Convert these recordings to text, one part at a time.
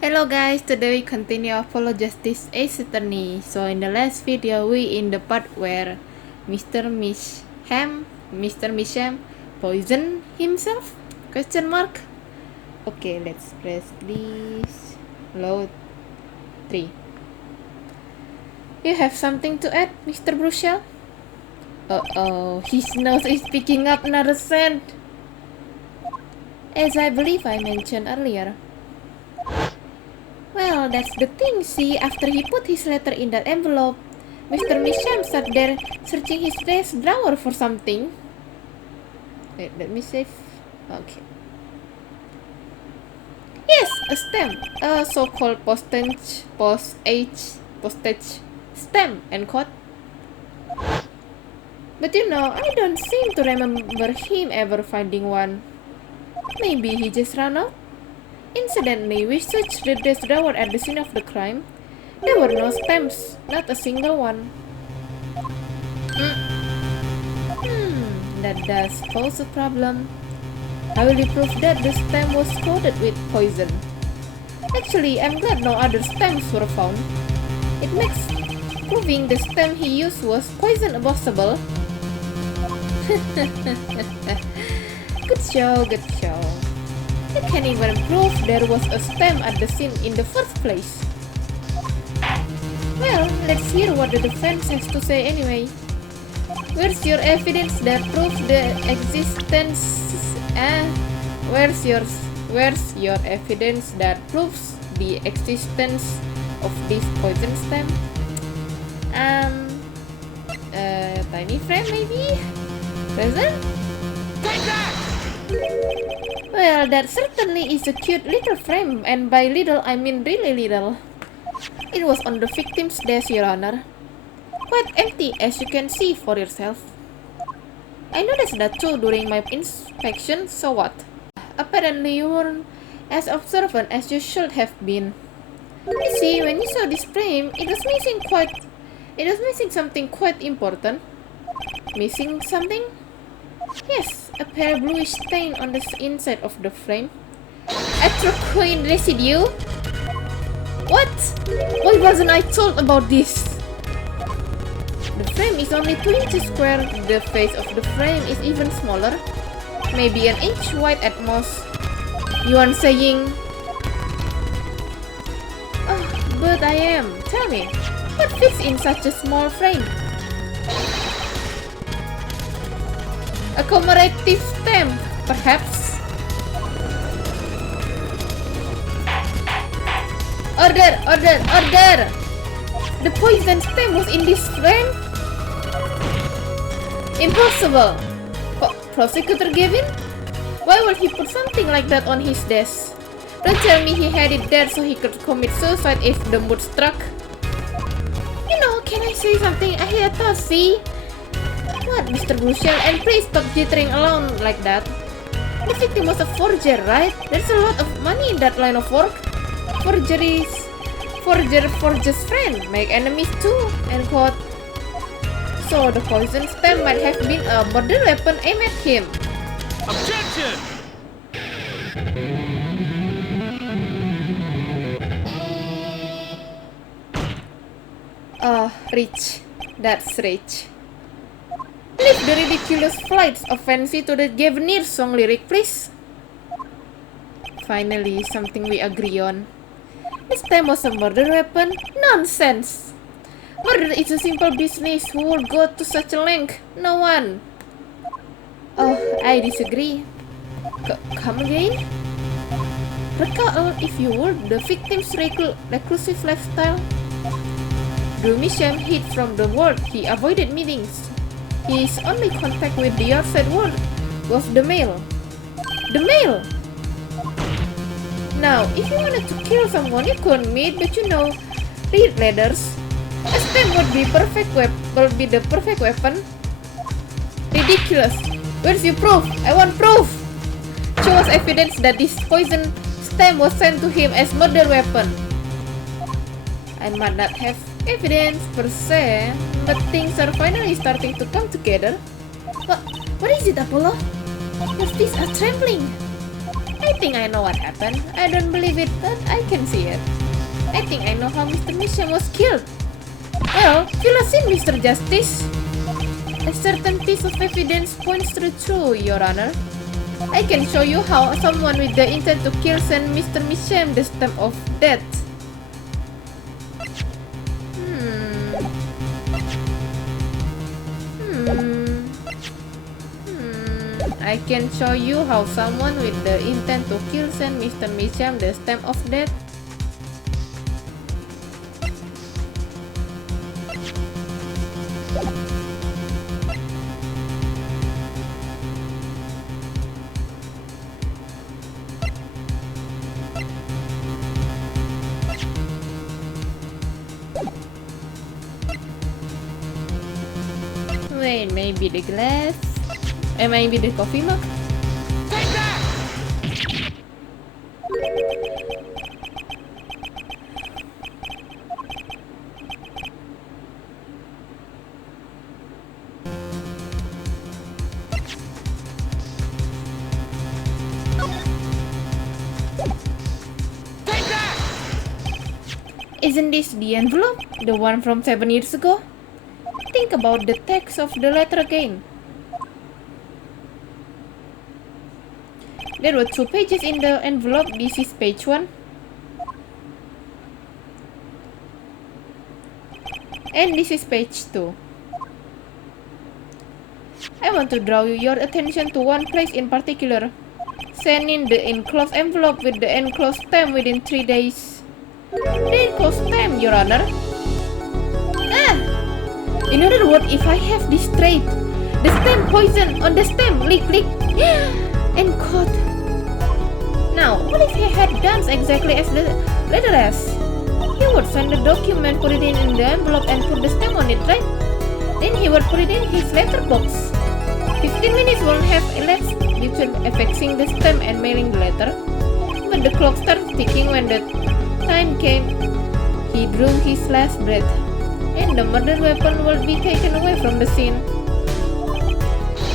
Hello guys, today we continue Apollo Justice Ace Attorney. So in the last video, we in the part where Mr. Misham poisoned himself? Question mark. Okay, let's press this. Load 3. You have something to add, Mr. Bruchel? Uh-oh, his nose is picking up another scent. As I believe I mentioned earlier. Well, that's the thing, see, after he put his letter in that envelope, Mr. Misham sat there searching his desk drawer for something. Wait, let me save. Okay. Yes, a stamp. A so-called postage stamp, end quote. But you know, I don't seem to remember him ever finding one. Maybe he just ran out? Incidentally, we searched the desk drawer at the scene of the crime. There were no stamps, not a single one. That does pose a problem. How will you prove that the stamp was coated with poison? Actually, I'm glad no other stamps were found. It makes proving the stamp he used was poison impossible. Good show, good show. You can't even prove there was a stamp at the scene in the first place. Well, let's hear what the defense has to say anyway. Where's your evidence that proves the existence? Where's your evidence that proves the existence of this poison stamp? Tiny frame maybe? Present? Take that! Well, that certainly is a cute little frame, and by little I mean really little. It was on the victim's desk, Your Honor. Quite empty, as you can see for yourself. I noticed that too during my inspection, so what? Apparently you weren't as observant as you should have been. You see, when you saw this frame, it was missing something quite important. Missing something? Yes, a pale bluish stain on the inside of the frame. Atropine residue? What? Why wasn't I told about this? The frame is only 2 inches square. The face of the frame is even smaller. Maybe an inch wide at most. You aren't saying... Oh, but I am. Tell me, what fits in such a small frame? A commemorative stamp, perhaps? Order! The poison stamp was in this frame? Impossible! Prosecutor Gavin? Why would he put something like that on his desk? Don't tell me he had it there so he could commit suicide if the mood struck. You know, can I say something? I had to see. What, Mr. Bruchel? And please stop jittering along like that. The victim was a forger, right? There's a lot of money in that line of work. Forger's friend make enemies too, end quote. So the poison stamp might have been a murder weapon aimed at him. Objection! Rich. That's rich. Leave the ridiculous flights of fancy to the Gavineer song lyric, please. Finally, something we agree on. This time was a murder weapon? Nonsense! Murder is a simple business. Who would go to such a length? No one. Oh, I disagree. Come again? Recall, if you would, the victim's reclusive lifestyle. Though Misham hid from the world, he avoided meetings. His only contact with the outside world was the mail. The mail! Now, if you wanted to kill someone, you couldn't meet, but you know, read letters. A stamp would be the perfect weapon. Ridiculous. Where's your proof? I want proof! Show us evidence that this poison stamp was sent to him as murder weapon. I might not have evidence per se, but things are finally starting to come together. What is it, Apollo? Your feet are trembling. I think I know what happened. I don't believe it, but I can see it. I think I know how Mr. Misham was killed. Well, fill us in, Mr. Justice. A certain piece of evidence points to the truth, Your Honor. I can show you how someone with the intent to kill sent Mr. Misham the stamp of death. I can show you how someone with the intent to kill sent Mr. Misham the stamp of death. Wait, maybe the glass? Maybe the coffee mug? Take that! Take that! Isn't this the envelope? The one from 7 years ago? Think about the text of the letter again. There were 2 pages in the envelope. This is page 1. And this is page 2. I want to draw your attention to one place in particular. Send in the enclosed envelope with the enclosed stamp within 3 days. The enclosed stamp, Your Honor. In other words, if I have this trait, the stamp poison on the stamp, lick, and caught. Now, what if he had done exactly as the letter S? He would sign the document, put it in the envelope, and put the stamp on it, right? Then he would put it in his letterbox. 15 minutes won't have elapsed between affixing the stamp and mailing the letter. But the clock started ticking when the time came. He drew his last breath, and the murder weapon will be taken away from the scene.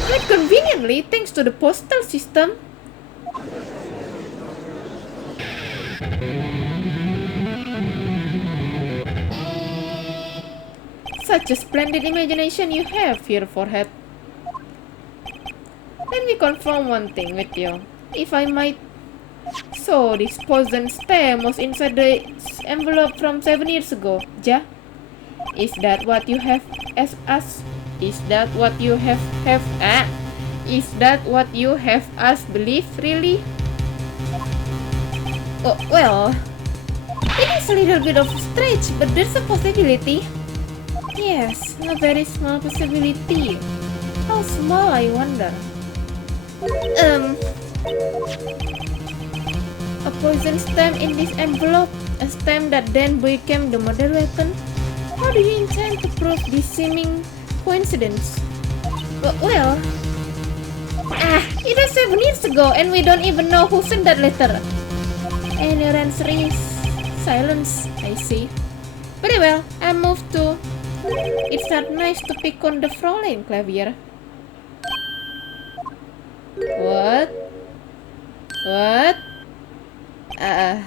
Quite conveniently, thanks to the postal system. Such a splendid imagination you have, your forehead. Let me confirm one thing with you, if I might. So, this poison stamp was inside the envelope from 7 years ago, ja? Is that what you have as us? Is that what you have Is that what you have us believe, really? Oh, well, it is a little bit of a stretch, but there's a possibility. Yes, a very small possibility. How small, I wonder? A poison stamp in this envelope, a stamp that then became the murder weapon. How do you intend to prove this seeming coincidence? Well, it was 7 years ago and we don't even know who sent that letter. And your answer is silence, I see. Very well, I move to. It's not nice to pick on the Fräulein, Clavier. What? Emma!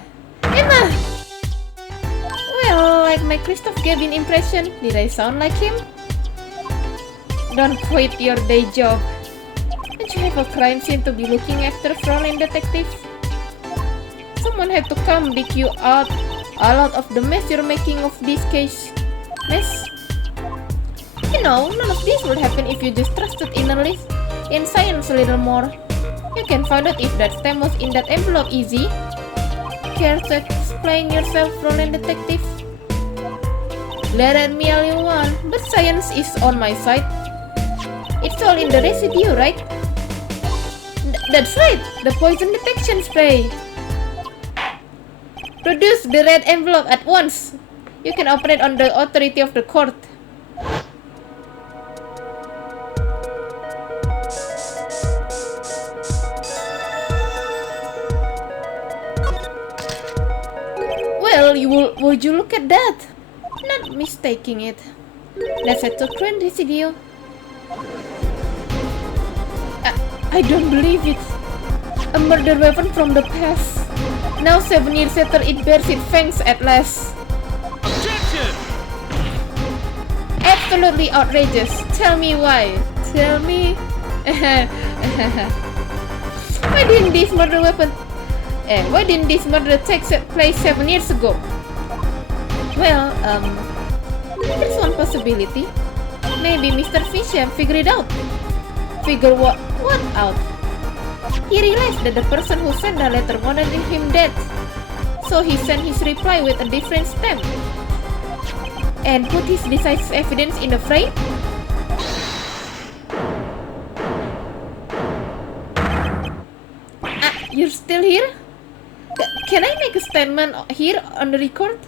Well, like my Kristoph Gavin impression, did I sound like him? Don't quit your day job. Don't you have a crime scene to be looking after, Fräulein Detective? Someone had to come dig you out all out of the mess you're making of this case. Mess? You know, none of this would happen if you just trusted in science a little more. You can find out if that stamp was in that envelope easy. Care to explain yourself, Fräulein Detective? Let at me all you want, but science is on my side. It's all in the residue, right? That's right, the poison detection spray. Produce the red envelope at once. You can operate on the authority of the court. Well, would you look at that? Not mistaking it. That's a token residue. I don't believe it. A murder weapon from the past. Now 7 years later it bears its fangs at last. Objection! Absolutely outrageous. Tell me why. Tell me. Why didn't this murder take place 7 years ago? Well, there's one possibility. Maybe Mr. Fisher figured it out. Figure what out? He realized that the person who sent the letter wanted him dead. So he sent his reply with a different stamp. And put his decisive evidence in the frame? You're still here? Can I make a statement here on the record?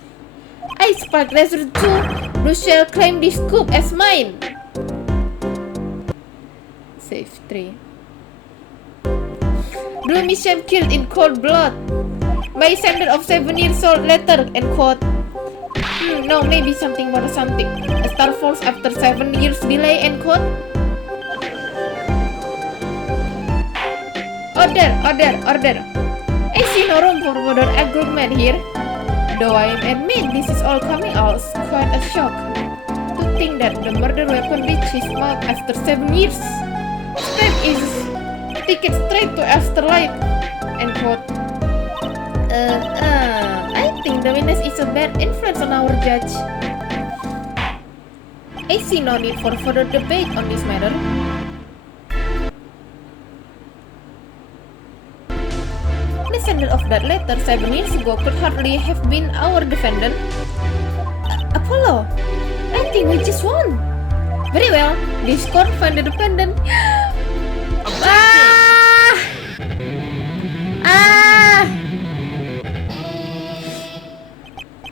I sparked Razor 2. Bruce shall claim this scoop as mine. Save 3. Blue Mission killed in cold blood. My sender of 7 years old letter, end quote. No, maybe something more something. A star falls after 7 years delay, end quote. Order. I see no room for further argument here. Though I admit this is all coming out as quite a shock. To think that the murder weapon reached his mouth after 7 years. Step is ticket straight to afterlife, end quote. I think the witness is a bad influence on our judge. I see no need for further debate on this matter. The sender of that letter 7 years ago could hardly have been our defendant. Apollo, I think we just won. Very well, this court find the defendant.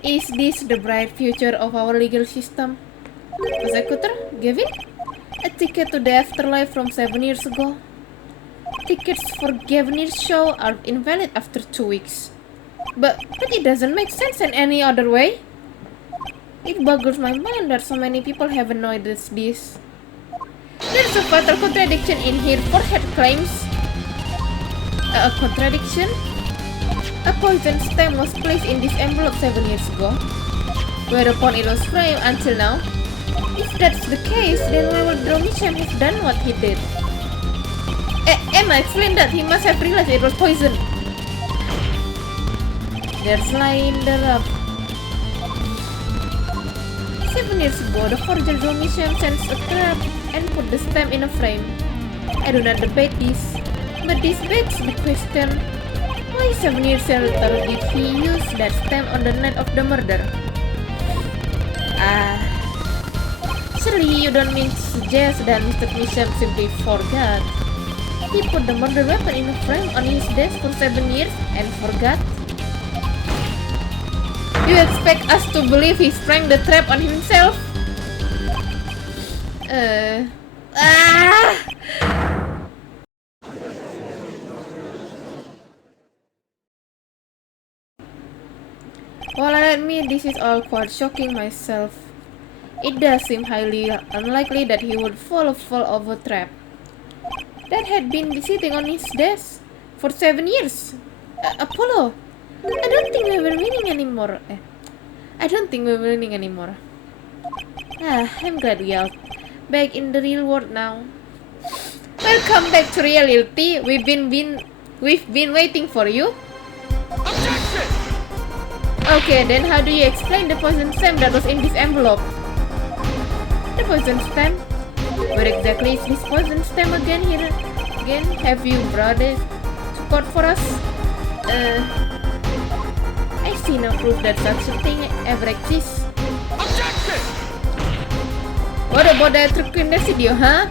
Is this the bright future of our legal system? Prosecutor, Gavin? A ticket to the afterlife from 7 years ago. Tickets for Gavin's show are invalid after 2 weeks. But it doesn't make sense in any other way. It boggles my mind that so many people haven't noticed this. There's a fatal contradiction in here. Forehead claims. A contradiction? A poison stem was placed in this envelope 7 years ago, whereupon it was framed until now. If that's the case, then why would Dromisham have done what he did? Emma explained that he must have realized it was poison. There's lie in the lab. 7 years ago, the forger Dromisham sends a trap and put the stamp in a frame. I do not debate this, but this begs the question, why 7 years later did he use that stamp on the night of the murder? Surely you don't mean to suggest that Mr. Misham simply forgot. He put the murder weapon in a frame on his desk for 7 years and forgot? You expect us to believe he sprang the trap on himself? While I admit this is all quite shocking myself, it does seem highly unlikely that he would fall of a trap that had been sitting on his desk for 7 years. Apollo, I don't think we're winning anymore. I'm glad we are back in the real world now. Welcome back to reality. We've been waiting for you. Objection! Okay, then how do you explain the poison stamp that was in this envelope? The poison stamp? Where exactly is this poison stamp again? Have you brought it to court for us? I see no proof that such a thing ever exists. Objection! What about that trick in the video, huh?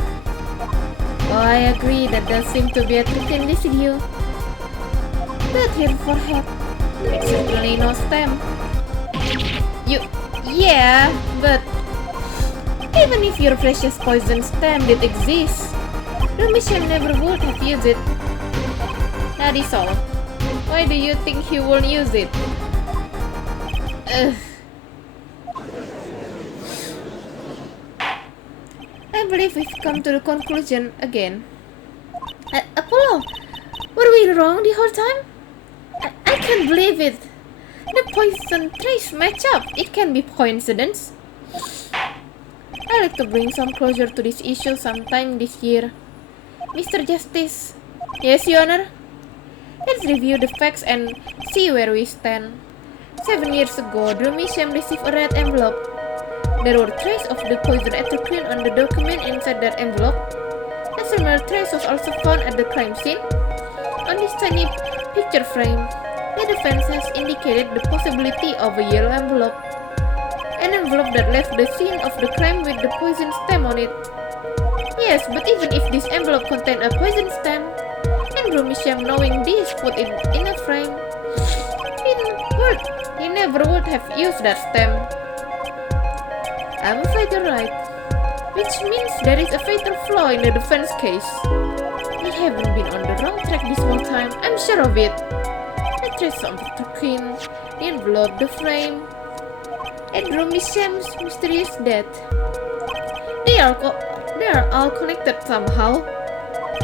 Oh, I agree, that does seem to be a trick in this video. But here forehead, it's certainly no stamp. Yeah, but even if your precious poison stamp did exist, the mission never would have used it. That is all. Why do you think he will use it? I believe we've come to the conclusion again. Apollo, were we wrong the whole time? I can't believe it. The poison trace match up. It can be coincidence. I'd like to bring some closure to this issue sometime this year. Mr. Justice. Yes, Your Honor? Let's review the facts and see where we stand. 7 years ago, the museum received a red envelope. There were traces of the poison atropine on the document inside that envelope. A similar trace was also found at the crime scene. On this tiny picture frame, the defense has indicated the possibility of a yellow envelope. An envelope that left the scene of the crime with the poison stem on it. Yes, but even if this envelope contained a poison stem, Andrew Misham, knowing this, put it in a frame, he never would have used that stem. I'm afraid you're right. Which means there is a fatal flaw in the defense case. We haven't been on the wrong track this whole time, I'm sure of it. The trace of the token, the envelope, the frame, Andrew Misham's mysterious death. They are all connected somehow.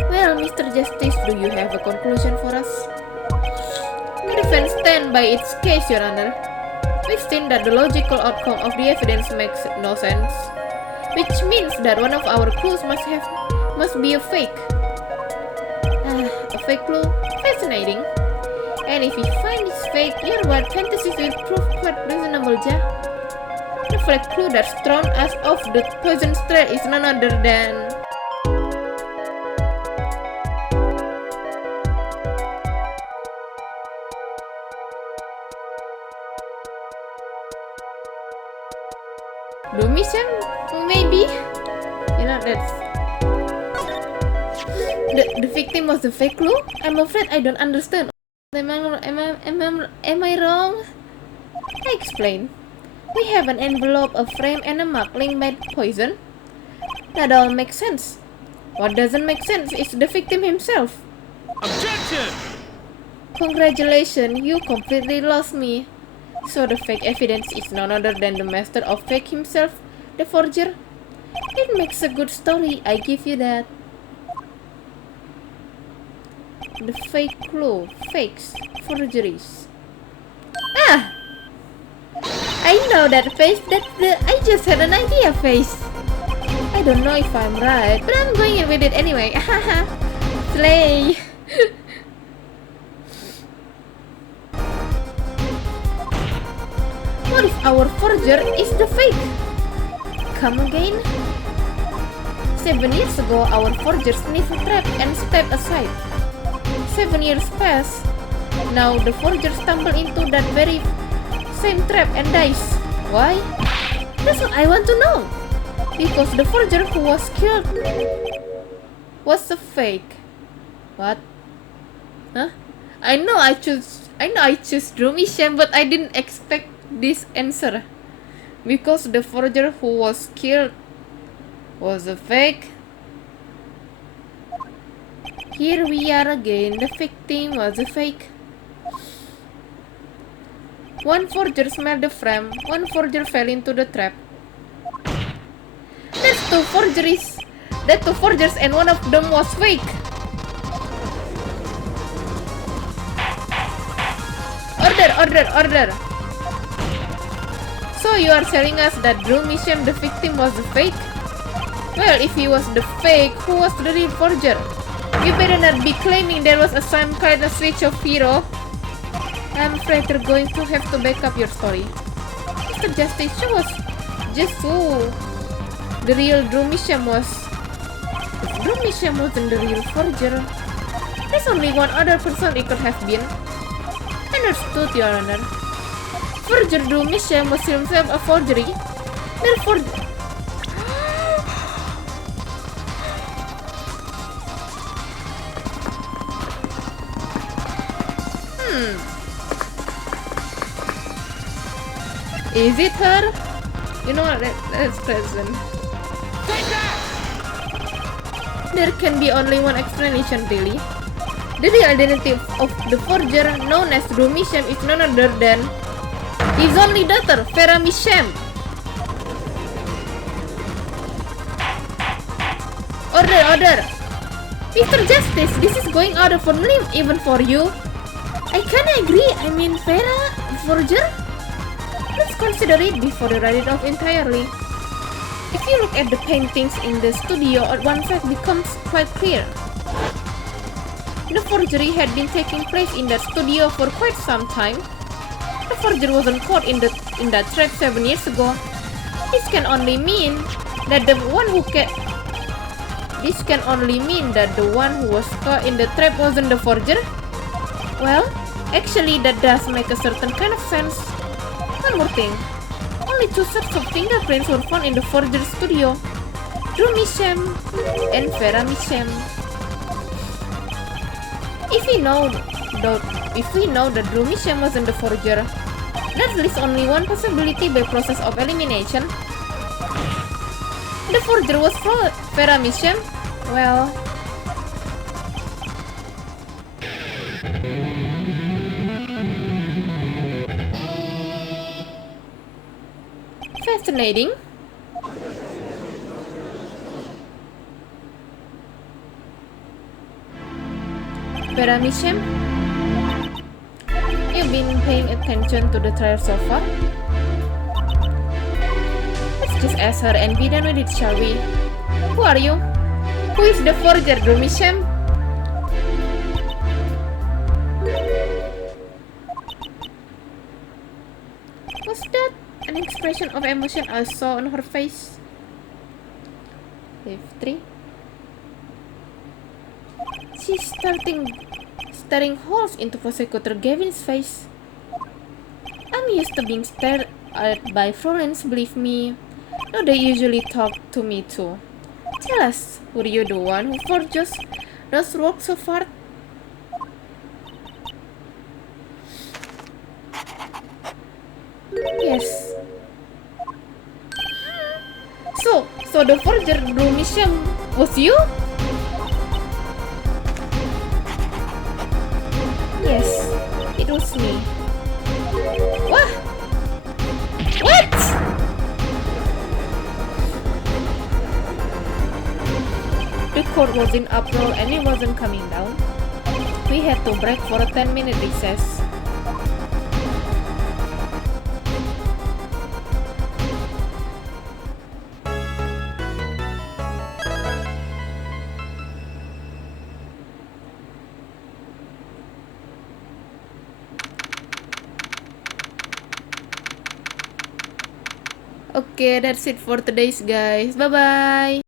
Well, Mr. Justice, do you have a conclusion for us? The defense stands by its case, Your Honor. We've seen that the logical outcome of the evidence makes no sense, which means that one of our clues must be a fake. A fake clue? Fascinating. And if we find this fake, your wild fantasies will prove quite reasonable, ja? The fake clue that's thrown us off the poison trail is none other than... Domitian? Maybe? You know, that's... The victim was the fake clue? I'm afraid I don't understand. Am I wrong? I explain. We have an envelope, a frame, and a mark linked by poison. That all makes sense. What doesn't make sense is the victim himself. Objection! Congratulations, you completely lost me. So the fake evidence is none other than the master of fake himself, the forger? It makes a good story, I give you that. The fake clue, fakes, forgeries. Ah! I know that face, that's the I just had an idea face. I don't know if I'm right, but I'm going with it anyway. Haha. Slay. What if our forger is the fake? Come again? 7 years ago, our forger sniffed a trap and stepped aside. 7 years pass. Now the forger stumbled into that very same trap and dies. Why? That's what I want to know. Because the forger who was killed was a fake. What? Huh? I know I choose Drew Misham, but I didn't expect this answer. Because the forger who was killed was a fake. Here we are again, the victim was a fake. One forger smelled the frame, one forger fell into the trap. That's two forgeries. That two forgers and one of them was fake. Order. So you are telling us that Drew Misham, the victim, was the fake? Well, if he was the fake, who was the real forger? You better not be claiming there was some kind of switch of hero. I'm afraid you're going to have to back up your story. Mr. Justice, she was just who the real Drew Misham was. If Drew Misham wasn't the real forger, there's only one other person it could have been. Understood, Your Honor. Forger Drew Misham was himself a forgery. Therefore... Is it her? You know what? Let's present. Take that! There can be only one explanation, really. The real identity of the forger, known as Drew Misham, is none other than his only daughter, Vera Misham. Order! Mr. Justice, this is going out of a limb even for you. I kinda agree. I mean, Vera, forger? Let's consider it before we write it off entirely. If you look at the paintings in the studio, one fact becomes quite clear. The forgery had been taking place in that studio for quite some time. The forger wasn't caught in that trap 7 years ago. This can only mean that the one who was caught in the trap wasn't the forger. Well, actually that does make a certain kind of sense. One more thing. Only 2 sets of fingerprints were found in the forger's studio. Drew Misham and Vera Misham. If we know that Drew Misham wasn't the forger, that leaves only one possibility by process of elimination. The forger was Vera Misham. Well, fascinating. Vera Misham, you've been paying attention to the trial so far? Let's just ask her and be done with it, shall we? Who are you? Who is the forger, Drew Misham? Was that an expression of emotion I saw on her face? Wave 3. She's staring holes into Prosecutor Gavin's face. I'm used to being stared at by Florence, believe me. No, they usually talk to me too. Tell us, were you the one who forged those works so far? Yes. So the forger Drew Misham was you? Yes, it was me. What? What? The court was in uproar and it wasn't coming down. We had to break for a 10-minute recess. Okay, that's it for today's guys. Bye bye.